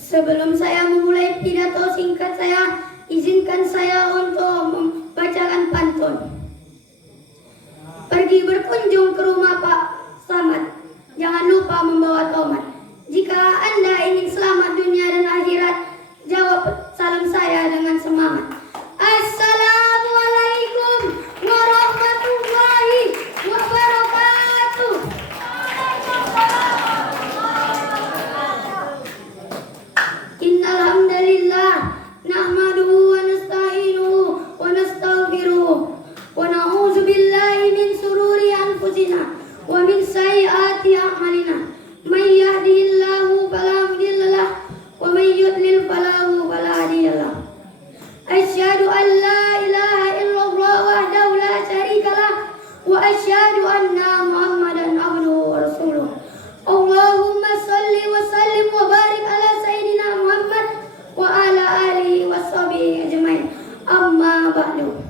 Sebelum saya memulai pidato singkat saya, izinkan saya untuk membacakan pantun. Pergi berkunjung ke rumah Pak Slamet, jangan lupa membawa tomat. Jika Anda ingin selamat dunia dan akhirat, jawab salam saya dengan semangat. Assalamualaikum warahmatullahi wabarakatuh. Innal hamdalillah nahmaduhu wa nasta'inuhu wa nastaghfiruh wa na'udzu billahi min sururi anfusina wa min sayyiati a'malina. May yahdihillahu fala mudilla lahu wa may yudlil fala hadiya lahu. Asyhadu an la ilaha illallah wahdahu la syarika lahu wa asyhadu anna Muhammadan abduhu wa rasuluh. Allahumma salli wa sallim wa barik ala sayyidina Muhammad wa ala alihi wa sahbihi ajmain. Amma ba'du.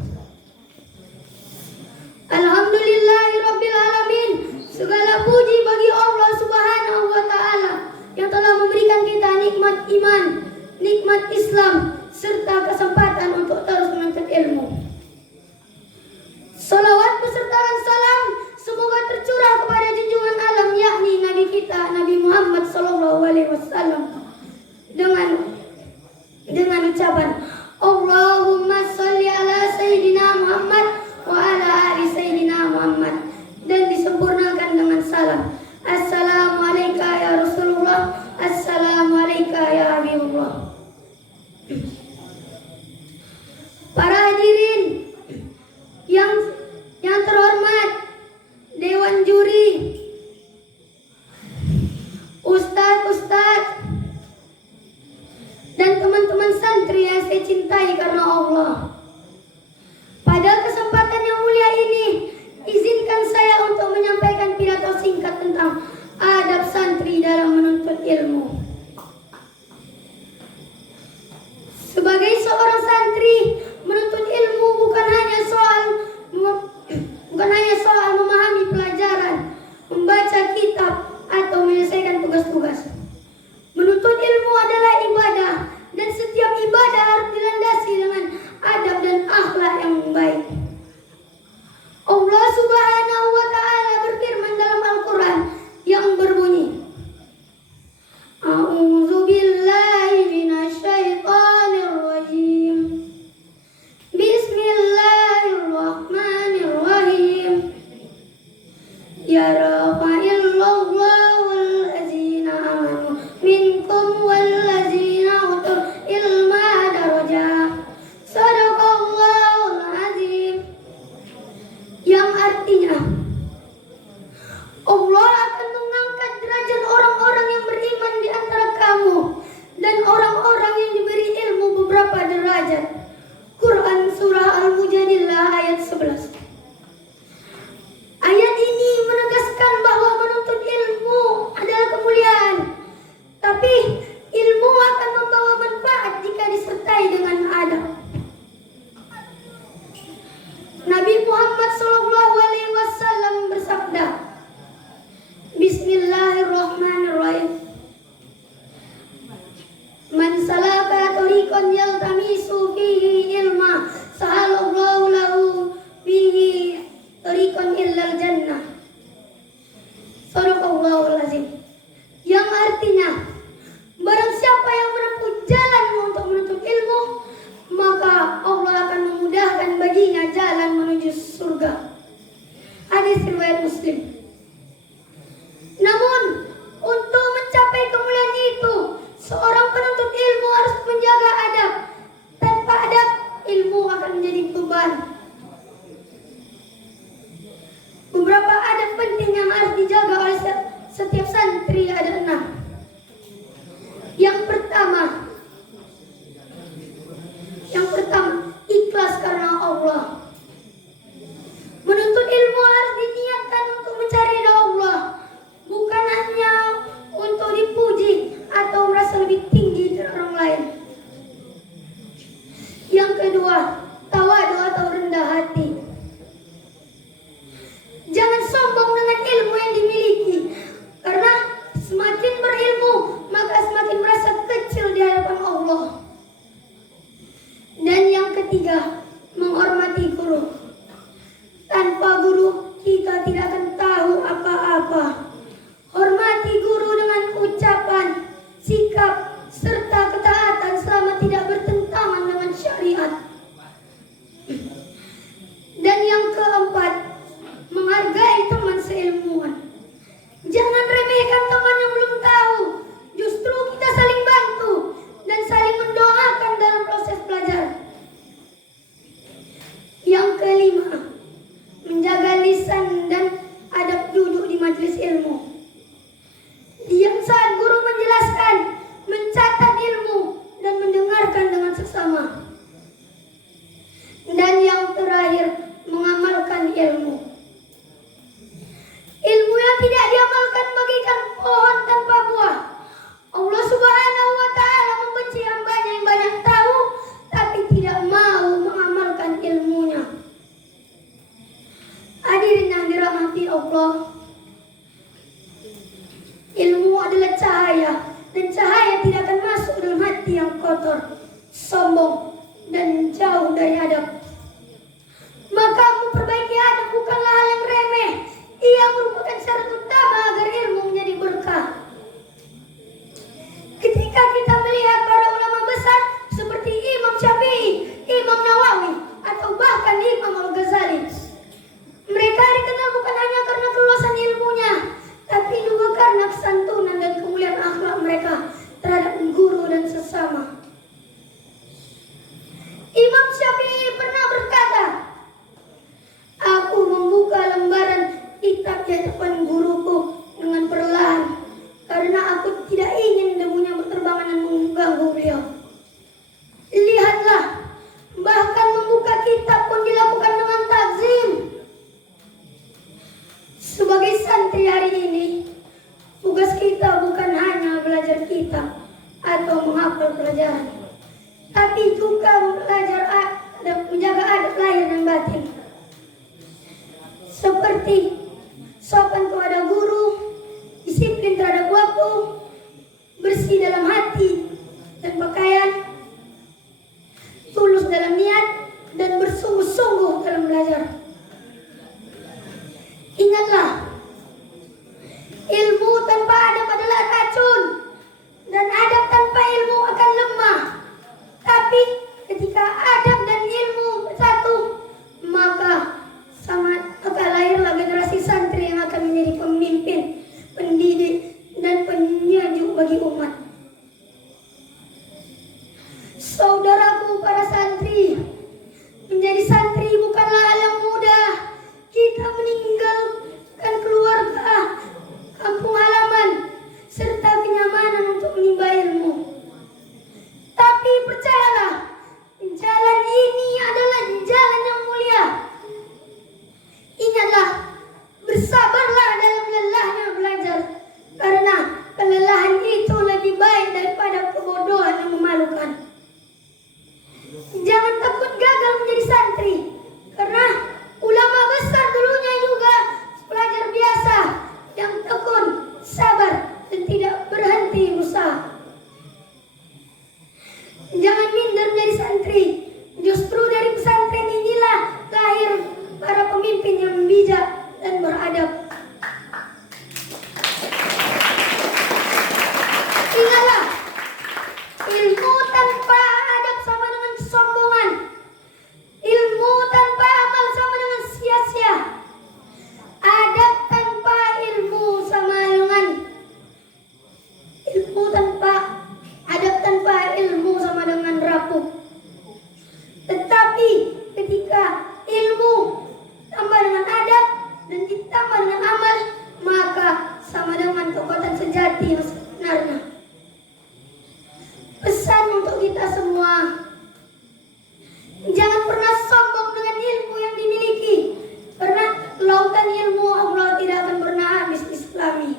Alhamdulillahi rabbil alamin. Segala puji bagi Allah Subhanahu wa taala yang telah memberikan kita nikmat iman, nikmat Islam serta kesempatan untuk terus menuntut ilmu. Salawat beserta salam semoga tercurah kepada junjungan alam, yakni Nabi kita Nabi Muhammad sallallahu alaihi wasallam dengan ucapan Allahumma sholli ala sayyidina Muhammad wa ala ali sayyidina Muhammad, dan disempurnakan dengan salam Assalamualaikum ya Rasulullah, Assalamualaikum ya Habibullah. Para hadirin yang terhormat, Dewan Juri, Ustadz dan teman-teman santri yang saya cintai karena Allah. Pada kesempatan yang mulia ini, izinkan saya untuk menyampaikan pidato singkat tentang adab santri dalam menuntut ilmu. Sebagai seorang santri, menuntut ilmu bukan hanya soal memahami pelajaran, membaca kitab, atau menyelesaikan tugas-tugas. Menuntut ilmu adalah ibadah, dan setiap ibadah harus dilandasi dengan adab dan akhlak yang baik. Allah Subhanahu wa taala berfirman dalam Al-Qur'an yang berbunyi, A'udzu billahi minasyaitonir rajim. Bismillahirrahmanirrahim. Ya rafa'illahu allazina amanu minkum wallazina utul ilma darajat. Shadaqallahul azim. Yang artinya Allah akan mengangkat derajat orang-orang yang beriman di antara kamu dan orang-orang yang diberi ilmu beberapa derajat. Quran Surah Al-Mujadilah ayat 11. Ayat ini menegaskan bahwa menuntut ilmu adalah kemuliaan, tapi ilmu akan membawa manfaat jika disertai dengan adab. Nabi Muhammad SAW bersabda, Bismillahirrahmanirrahim. Man salaka tariqan yaltamisu fihi ilma, sahalallahu lahu bihi tariqan illal jannah. Shadaqallahul azim. Yang artinya, barang siapa yang menempuh jalanmu untuk menuntut ilmu, maka Allah akan memudahkan baginya jalan menuju surga. Hadis riwayat Muslim. Namun, untuk mencapai kemuliaan itu, seorang penuntut ilmu harus menjaga adab. Tanpa adab, ilmu akan menjadi beban. Beberapa adab penting yang harus dijaga oleh setiap santri ada 6. Yang pertama, ikhlas karena Allah. Menuntut ilmu harus diniatkan untuk mencari ridha Allah, bukan hanya untuk dipuji atau merasa lebih tinggi dari orang lain. Yang kedua, tawadu atau rendah hati. Jangan sombong dengan ilmu yang dimiliki, cahaya, dan cahaya tidak akan masuk dalam hati yang kotor, sombong, dan jauh dari adab. Maka memperbaiki adab bukanlah hal yang remeh. Ia merupakan syarat utama agar ilmu menjadi berkah. Ketika kita melihat para ulama besar seperti Imam Syafi'i, Imam Nawawi, atau bahkan Imam Al-Ghazali, mereka dikenal bukan hanya karena keluasan ilmunya, tapi juga karena kesantunan dan kemuliaan akhlak mereka terhadap guru dan sesama. Imam Syafi'i pernah berkata, "Aku membuka lembaran kitab di hadapan guruku dengan perlahan, karena aku tidak ingin debunya berterbangan dan mengganggu beliau. Lihatlah, bahkan membuka kitab pun dilakukan dengan takzim." Sebagai santri hari ini, tugas kita bukan hanya belajar kitab atau menghafal pelajaran, tapi juga belajar adab, menjaga adab lahir dan batin, seperti sopan kepada guru, disiplin terhadap waktu, bersih dalam hati dan pakaian, tulus dalam niat, dan bersungguh-sungguh dalam belajar. Ingatlah, ilmu tanpa adab adalah racun, dan adab tanpa ilmu akan lemah. Tapi ketika adab dan ilmu bersatu, maka lahirlah generasi santri yang akan menjadi pemimpin, pendidik, dan penyejuk bagi umat. Saudaraku para santri, menjadi santri bukanlah hal yang mudah. Kita meninggalkan keluarga, kampung halaman, serta kenyamanan untuk menimba ilmu. Tapi percayalah, jalan ini adalah jalan yang mulia. Ingatlah, bersabarlah dalam lelahnya belajar, karena kelelahan itu lebih baik daripada kebodohan yang memalukan. Jangan takut gagal menjadi santri, karena ulama besar dulunya juga pelajar biasa yang tekun, sabar, dan tidak berhenti berusaha. Jangan minder menjadi santri. Justru dari pesantren inilah lahir para pemimpin yang bijak dan beradab. Ingatlah, ilmu tanpa adab sama dengan kesombongan. Ilmu tanpa amal sama dengan sia-sia. Adab tanpa ilmu sama dengan adab tanpa ilmu sama dengan rapuh. Tetapi ketika ilmu tambah dengan adab dan ditambah dengan amal, maka sama dengan kekuatan sejati yang sebenarnya. Pesan untuk kita semua, jangan pernah sombong dengan ilmu yang dimiliki, karena lautan ilmu Allah tidak akan pernah habis diselami.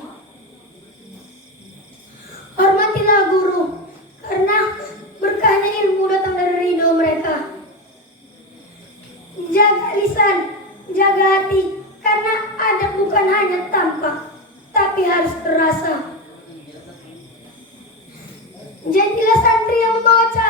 Hormatilah guru, karena berkahnya ilmu datang dari ridho mereka. Jaga lisan, jaga hati, karena adab bukan hanya tampak, tapi harus terasa. Jadilah santri yang membawa cahaya